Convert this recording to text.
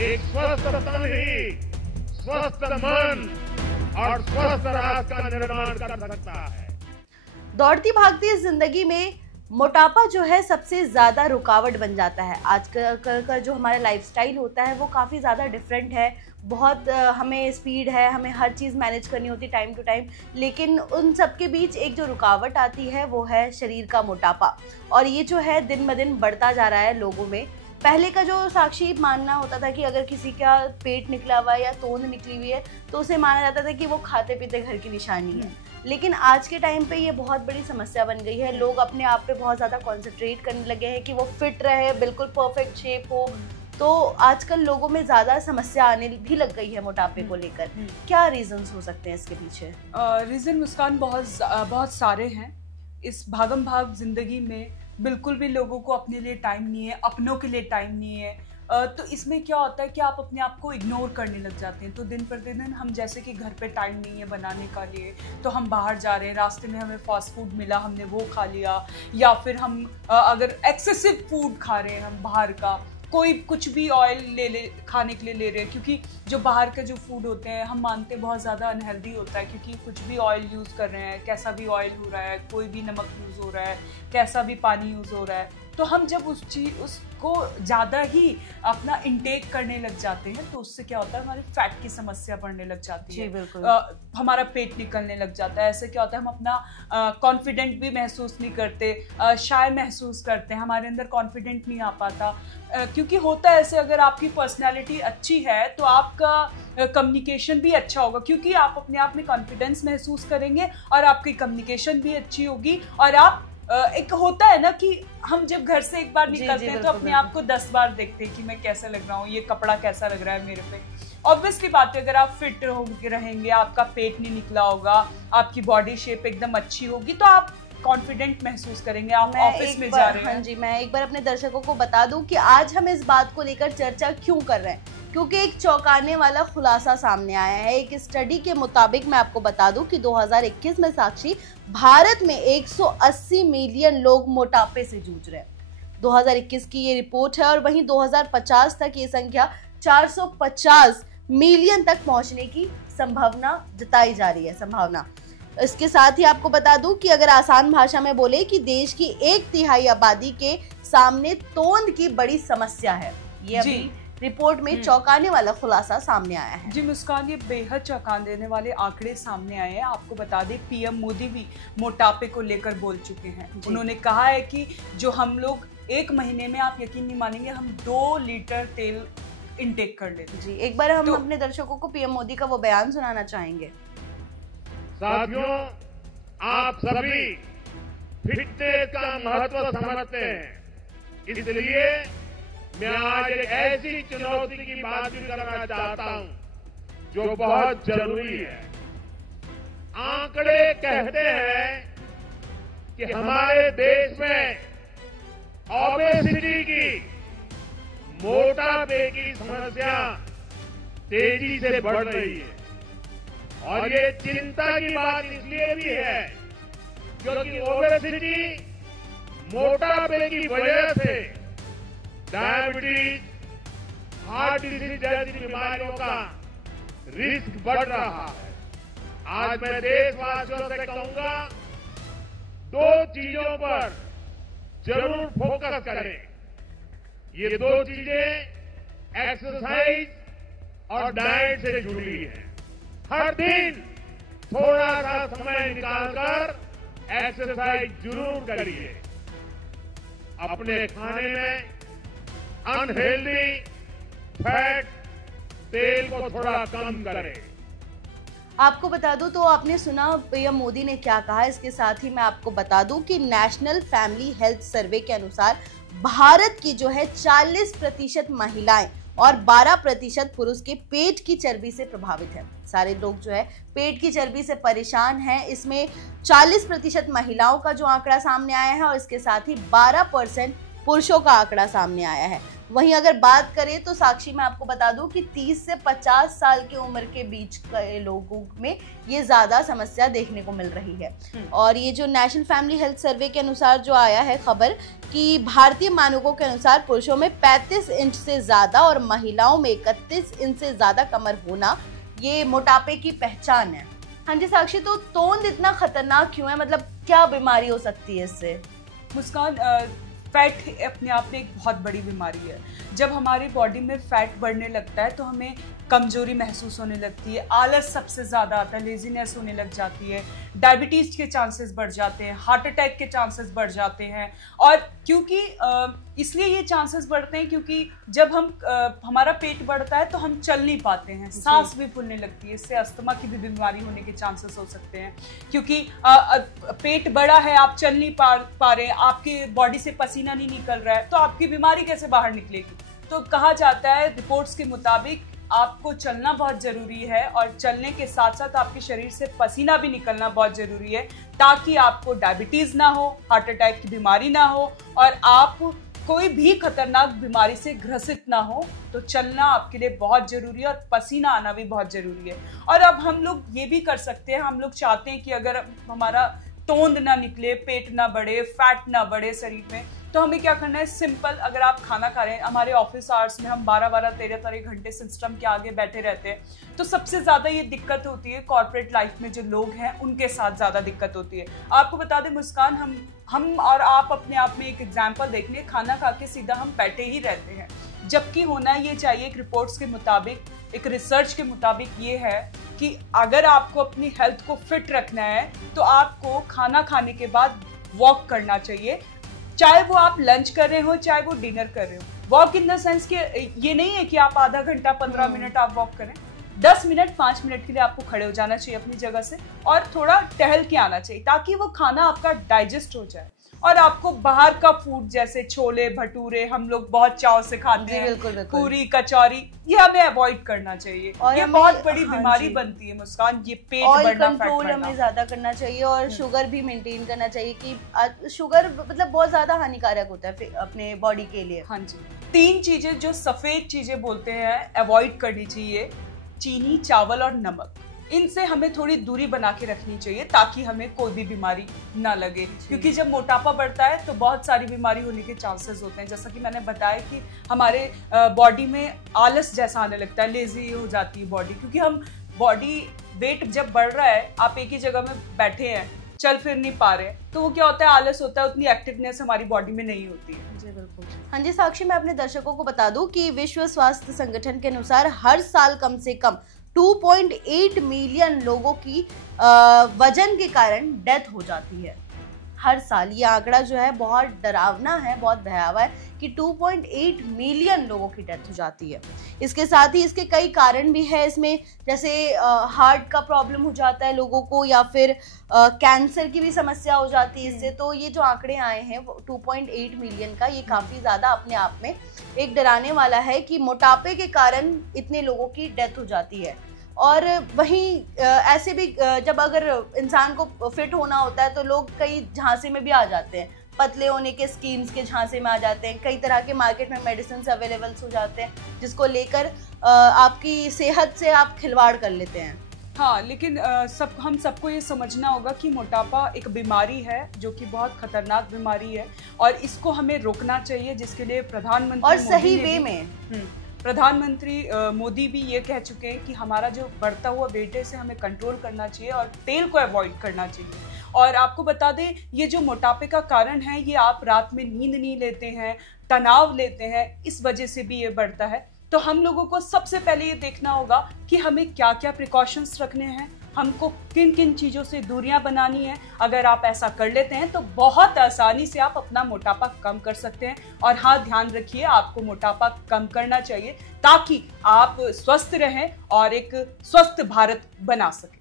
एक स्वस्थ तन ही स्वस्थ मन और स्वस्थ राष्ट्र का निर्माण कर सकता है। दौड़ती भागती जिंदगी में मोटापा जो है सबसे ज़्यादा रुकावट बन जाता है। आजकल का जो हमारा लाइफस्टाइल होता है वो काफ़ी ज़्यादा डिफरेंट है। बहुत हमें स्पीड है, हमें हर चीज़ मैनेज करनी होती टाइम टू टाइम, लेकिन उन सब के बीच एक जो रुकावट आती है वो है शरीर का मोटापा। और ये जो है दिन ब दिन बढ़ता जा रहा है लोगों में। पहले का जो साक्षी मानना होता था कि अगर किसी का पेट निकला हुआ है या तोंद निकली हुई है तो उसे माना जाता था कि वो खाते पीते घर की निशानी है। लेकिन आज के टाइम पे ये बहुत बड़ी समस्या बन गई है। लोग अपने आप पे बहुत ज़्यादा कॉन्सेंट्रेट करने लगे हैं कि वो फिट रहे, बिल्कुल परफेक्ट शेप हो। तो आजकल लोगों में ज़्यादा समस्या आने भी लग गई है मोटापे को लेकर। क्या रीजंस हो सकते हैं इसके पीछे? रीज़न मुस्कान बहुत सारे हैं। इस भागम भाग जिंदगी में बिल्कुल भी लोगों को अपने लिए टाइम नहीं है, अपनों के लिए टाइम नहीं है। तो इसमें क्या होता है कि आप अपने आप को इग्नोर करने लग जाते हैं। तो दिन प्रतिदिन हम जैसे कि घर पे टाइम नहीं है बनाने का लिए, तो हम बाहर जा रहे हैं, रास्ते में हमें फास्ट फूड मिला, हमने वो खा लिया, या फिर हम अगर एक्सेसिव फूड खा रहे हैं हम बाहर का, कोई कुछ भी ऑयल ले खाने के लिए ले रहे हैं, क्योंकि जो बाहर के जो फूड होते हैं हम मानते हैं बहुत ज़्यादा अनहेल्दी होता है, क्योंकि कुछ भी ऑयल यूज़ कर रहे हैं, कैसा भी ऑयल हो रहा है, कोई भी नमक यूज़ हो रहा है, कैसा भी पानी यूज़ हो रहा है। तो हम जब उसको ज़्यादा ही अपना इंटेक करने लग जाते हैं तो उससे क्या होता है, हमारी फैट की समस्या बढ़ने लग जाती है। बिल्कुल। हमारा पेट निकलने लग जाता है। ऐसे क्या होता है, हम अपना कॉन्फिडेंट भी महसूस नहीं करते, शाय महसूस करते हैं, हमारे अंदर कॉन्फिडेंट नहीं आ पाता। क्योंकि होता है ऐसे, अगर आपकी पर्सनैलिटी अच्छी है तो आपका कम्युनिकेशन भी अच्छा होगा, क्योंकि आप अपने आप में कॉन्फिडेंस महसूस करेंगे और आपकी कम्युनिकेशन भी अच्छी होगी। और आप एक होता है ना कि हम जब घर से एक बार निकलते हैं तो अपने आप को 10 बार देखते हैं कि मैं कैसा लग रहा हूँ, ये कपड़ा कैसा लग रहा है मेरे पे। ऑब्वियसली बात है, अगर आप फिट रहेंगे, आपका पेट नहीं निकला होगा, आपकी बॉडी शेप एकदम अच्छी होगी, तो आप कॉन्फिडेंट महसूस करेंगे। आप ऑफिस में जा रहे हैं। हाँ जी, मैं एक बार अपने दर्शकों को बता दूं कि आज हम इस बात को लेकर चर्चा क्यों कर रहे हैं, क्योंकि एक चौंकाने वाला खुलासा सामने आया है। एक स्टडी के मुताबिक मैं आपको बता दूं कि 2021 में साक्षी भारत में 180 मिलियन लोग मोटापे से जूझ रहे हैं। 2021 की ये रिपोर्ट है। और वहीं 2050 तक ये संख्या 450 मिलियन तक पहुंचने की संभावना जताई जा रही है। इसके साथ ही आपको बता दूं कि अगर आसान भाषा में बोले कि देश की 1/3 आबादी के सामने तोंद की बड़ी समस्या है। ये अभी रिपोर्ट में चौंकाने वाला खुलासा सामने आया है। जी मुस्कान, ये बेहद चौंका देने वाले आंकड़े सामने आए हैं। आपको बता दें, पीएम मोदी भी मोटापे को लेकर बोल चुके हैं। उन्होंने कहा है कि जो हम लोग एक महीने में, आप यकीन नहीं मानेंगे, हम 2 लीटर तेल इंटेक कर लेते हैं। जी, एक बार हम अपने दर्शकों को पीएम मोदी का वो बयान सुनाना चाहेंगे। साथियों, आप सभी फिटनेस का महत्व समझते हैं, इसलिए मैं आज एक ऐसी चुनौती की बात भी करना चाहता हूं जो बहुत जरूरी है। आंकड़े कहते हैं कि हमारे देश में ओबेसिटी की, मोटापे की समस्या तेजी से बढ़ रही है। और ये चिंता की बात इसलिए भी है क्योंकि ओबेसिटी, मोटापे की वजह से डायबिटीज, हार्ट डिजीज जैसी बीमारियों का रिस्क बढ़ रहा है। आज मैं देशवासियों से कहूंगा, 2 चीजों पर जरूर फोकस करें। ये 2 चीजें एक्सरसाइज और डाइट से जुड़ी है। हर दिन थोड़ा सा समय निकालकर एक्सरसाइज जरूर करिए। अपने खाने में अनहेल्दी फैट, तेल को थोड़ा कम करें। आपको बता दूं, तो आपने सुना पीएम मोदी ने क्या कहा। इसके साथ ही मैं आपको बता दूं कि नेशनल फैमिली हेल्थ सर्वे के अनुसार भारत की जो है 40% महिलाएं और 12% पुरुष के पेट की चर्बी से प्रभावित है। सारे लोग जो है पेट की चर्बी से परेशान हैं। इसमें 40% महिलाओं का जो आंकड़ा सामने आया है और इसके साथ ही 12% पुरुषों का आंकड़ा सामने आया है। वहीं अगर बात करें तो साक्षी मैं आपको बता दूं कि 30 से 50 साल की उम्र के बीच के लोगों में ये ज़्यादा समस्या देखने को मिल रही है। और ये जो नेशनल फैमिली हेल्थ सर्वे के अनुसार जो आया है खबर कि भारतीय मानकों के अनुसार पुरुषों में 35 इंच से ज़्यादा और महिलाओं में 31 इंच से ज़्यादा कमर होना ये मोटापे की पहचान है। हाँ जी साक्षी, तो तोंद इतना खतरनाक क्यों है, मतलब क्या बीमारी हो सकती है इससे? मुस्कान, फैट अपने आप में एक बहुत बड़ी बीमारी है। जब हमारी बॉडी में फैट बढ़ने लगता है तो हमें कमजोरी महसूस होने लगती है, आलस सबसे ज़्यादा आता है, लेजीनेस होने लग जाती है, डायबिटीज़ के चांसेस बढ़ जाते हैं, हार्ट अटैक के चांसेस बढ़ जाते हैं। और क्योंकि इसलिए ये चांसेस बढ़ते हैं क्योंकि जब हमारा पेट बढ़ता है तो हम चल नहीं पाते हैं, सांस भी फूलने लगती है, इससे अस्थमा की भी बीमारी होने के चांसेस हो सकते हैं। क्योंकि पेट बड़ा है, आप चल नहीं पा रहे, आपकी बॉडी से पसीना नहीं निकल रहा है, तो आपकी बीमारी कैसे बाहर निकलेगी? तो कहा जाता है रिपोर्ट्स के मुताबिक आपको चलना बहुत ज़रूरी है और चलने के साथ साथ आपके शरीर से पसीना भी निकलना बहुत ज़रूरी है ताकि आपको डायबिटीज़ ना हो, हार्ट अटैक की बीमारी ना हो और आप कोई भी खतरनाक बीमारी से ग्रसित ना हो। तो चलना आपके लिए बहुत ज़रूरी है और पसीना आना भी बहुत ज़रूरी है। और अब हम लोग ये भी कर सकते हैं, हम लोग चाहते हैं कि अगर हमारा तोंद ना निकले, पेट ना बढ़े, फैट ना बढ़े शरीर में, तो हमें क्या करना है? सिंपल, अगर आप खाना खा रहे हैं, हमारे ऑफिस आवर्स में हम 12-12, 13-13 घंटे सिस्टम के आगे बैठे रहते हैं, तो सबसे ज़्यादा ये दिक्कत होती है कॉर्पोरेट लाइफ में जो लोग हैं उनके साथ ज़्यादा दिक्कत होती है। आपको बता दें मुस्कान, हम और आप अपने आप में एक एग्जाम्पल देख लें, खाना खा के सीधा हम बैठे ही रहते हैं, जबकि होना ये चाहिए एक रिपोर्ट्स के मुताबिक, एक रिसर्च के मुताबिक ये है कि अगर आपको अपनी हेल्थ को फिट रखना है तो आपको खाना खाने के बाद वॉक करना चाहिए, चाहे वो आप लंच कर रहे हो चाहे वो डिनर कर रहे हो। वॉक इन द सेंस कि ये नहीं है कि आप आधा घंटा 15 मिनट आप वॉक करें, 10 मिनट 5 मिनट के लिए आपको खड़े हो जाना चाहिए अपनी जगह से और थोड़ा टहल के आना चाहिए ताकि वो खाना आपका डाइजेस्ट हो जाए। और आपको बाहर का फूड जैसे छोले भटूरे हम लोग बहुत चाव से खाते हैं, बिल्कुल, बिल्कुल। पूरी कचौरी, ये हमें अवॉइड करना चाहिए। ये बहुत बड़ी बीमारी बनती है मुस्कान, ये पेट बढ़ना, कंट्रोल हमें ज्यादा करना चाहिए और शुगर भी मेंटेन करना चाहिए कि शुगर मतलब बहुत ज्यादा हानिकारक होता है अपने बॉडी के लिए। हाँ जी, 3 चीजें जो सफेद चीजें बोलते हैं अवॉइड करनी चाहिए, चीनी, चावल और नमक। इनसे हमें थोड़ी दूरी बना के रखनी चाहिए ताकि हमें कोई भी बीमारी ना लगे, क्योंकि जब मोटापा बढ़ता है तो बहुत सारी बीमारी होने के चांसेस होते हैं। जैसा कि मैंने बताया कि हमारे बॉडी में आलस जैसा आने लगता है, लेजी हो जाती है बॉडी, क्योंकि हम बॉडी वेट जब बढ़ रहा है, आप एक ही जगह में बैठे हैं, चल फिर नहीं पा रहे, तो वो क्या होता है, आलस होता है, उतनी एक्टिवनेस हमारी बॉडी में नहीं होती है। जी बिल्कुल। हाँ जी साक्षी, मैं अपने दर्शकों को बता दूं कि विश्व स्वास्थ्य संगठन के अनुसार हर साल कम से कम 2.8 मिलियन लोगों की वजन के कारण डेथ हो जाती है हर साल। ये आंकड़ा जो है बहुत डरावना है, बहुत भयावह है कि 2.8 मिलियन लोगों की डेथ हो जाती है। इसके साथ ही इसके कई कारण भी है इसमें, जैसे हार्ट का प्रॉब्लम हो जाता है लोगों को या फिर कैंसर की भी समस्या हो जाती है इससे। तो ये जो आंकड़े आए हैं 2.8 मिलियन का, ये काफ़ी ज़्यादा अपने आप में एक डराने वाला है कि मोटापे के कारण इतने लोगों की डेथ हो जाती है। और वहीं ऐसे भी जब अगर इंसान को फिट होना होता है तो लोग कई झांसे में भी आ जाते हैं, पतले होने के स्कीम्स के झांसे में आ जाते हैं, कई तरह के मार्केट में मेडिसिन अवेलेबल हो जाते हैं जिसको लेकर आपकी सेहत से आप खिलवाड़ कर लेते हैं। हाँ, लेकिन हम सबको ये समझना होगा कि मोटापा एक बीमारी है जो कि बहुत खतरनाक बीमारी है और इसको हमें रोकना चाहिए, जिसके लिए प्रधानमंत्री और सही वे में प्रधानमंत्री मोदी भी ये कह चुके हैं कि हमारा जो बढ़ता हुआ वेट है इसे हमें कंट्रोल करना चाहिए और तेल को अवॉइड करना चाहिए। और आपको बता दें, ये जो मोटापे का कारण है, ये आप रात में नींद नहीं लेते हैं, तनाव लेते हैं, इस वजह से भी ये बढ़ता है। तो हम लोगों को सबसे पहले ये देखना होगा कि हमें क्या क्या प्रिकॉशंस रखने हैं, हमको किन किन चीज़ों से दूरियां बनानी है। अगर आप ऐसा कर लेते हैं तो बहुत आसानी से आप अपना मोटापा कम कर सकते हैं। और हाँ, ध्यान रखिए, आपको मोटापा कम करना चाहिए ताकि आप स्वस्थ रहें और एक स्वस्थ भारत बना सकें।